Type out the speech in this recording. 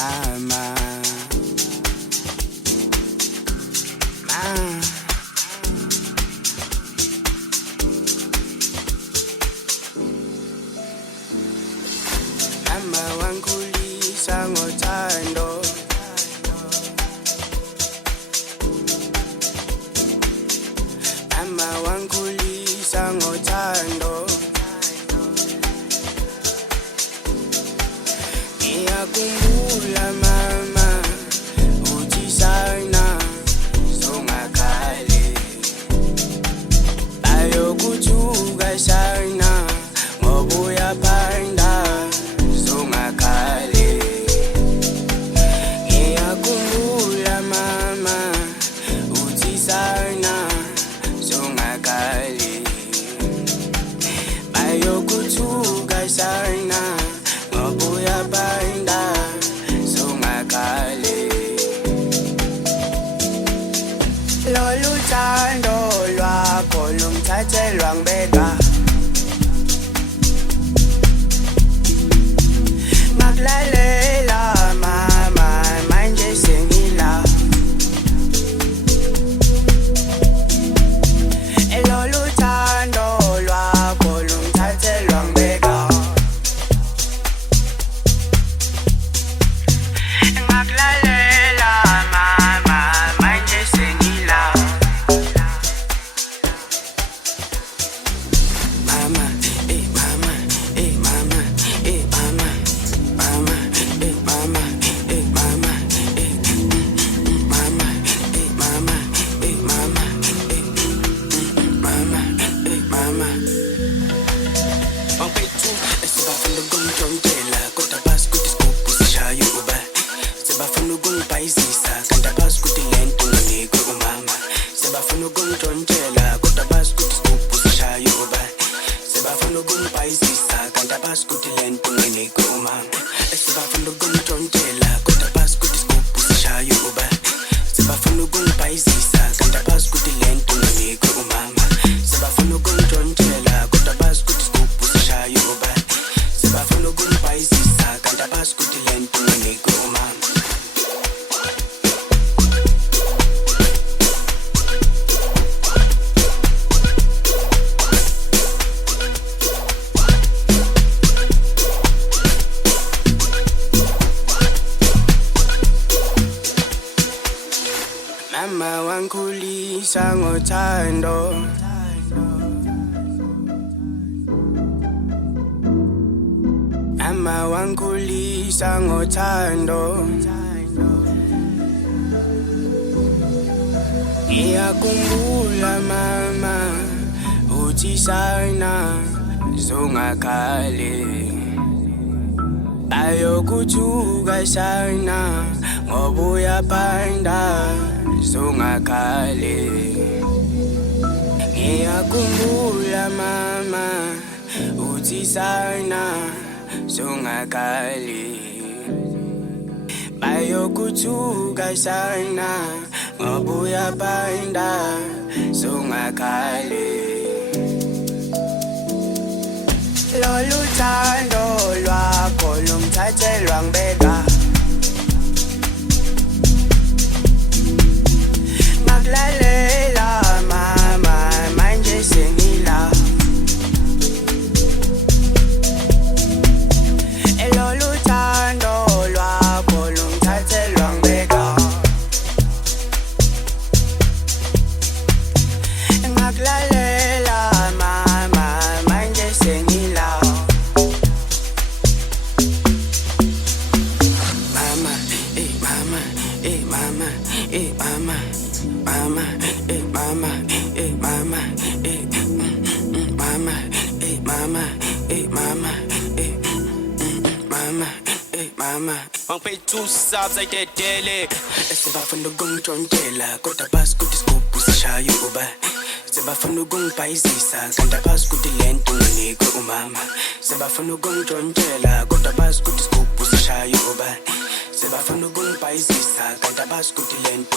mama, mama. Mama wangkhulisa ngothando, mama wangkhulisa ngothando. Ngiyakhumbula mama uthi sana songakhali, bayokuthuka sana ngoba uyaphanda songakhali. Ngiyakhumbula mama uthi sana songakhali, bayokuthuka sana ngoba uyaphanda songakhali. Lolu thando lwakho lungithathelwa ngibeka, ngakulalela mama manje sengila. Lolu thando lwakho lungithathelwa ngibeka, ngakulalela mama manje sengila. Mama, mama, mama, mama, mama, mama, mama, mama, mama, mama, mama. Mawethu esibafuna ukungithontela kodwa bazi ukuthi isigubhu sishaye uba, sebafuna ukungibhayizisa kanti abazi ukuthi le nto nginikwe umama. Sebafuna ukungithontela kodwa bazi ukuthi isigubhu sishaye uba, sebafuna ukungibhayizisa kanti abazi ukuthi le nto nginikwe umama. Sebafuna ukungithontela kodwa bazi ukuthi isigubhu sishaye uba, sebafuna ukungibhayizisa kanti abazi ukuthi le nto nginikwe umama. Sebafuna ukungithontela kodwa bazi ukuthi isigubhu sishaye uba, sebafuna ukungibhayizisa kanti abazi ukuthi le nto nginikwe umama. Mama wangkhulisa ngothando, mama wangkhulisa ngothando. Ngiyakhumbula mama uthi sana zongakhali, bayokuthuka sana ngoba uyaphanda zongakhali. Ngiyakhumbula mama uthi sana zongakhali, bayokuthuka sana ngoba uyaphanda zongakhali. Lolu thando lwakho lungithathelwa ngibeka, ngakulalela mama manje sengila. Lolu thando lwakho lungithathelwa ngibeka, ngakulalela mama manje sengila. Mama, mama, mama, mama, mama, mama, mama, mama, mama, mama, mama, mama. Mawethu sabs ayidedele, sebafuna ukungithontela kodwa bazi ukuthi isigubhu sishaye uba, sebafuna ukungibhayizisa kanti abazi ukuthi le nto nginikwe umama. Sebafuna ukungithontela kodwa bazi ukuthi isigubhu sishaye uba, sebafuna ukungibhayizisa kanti abazi ukuthi le nto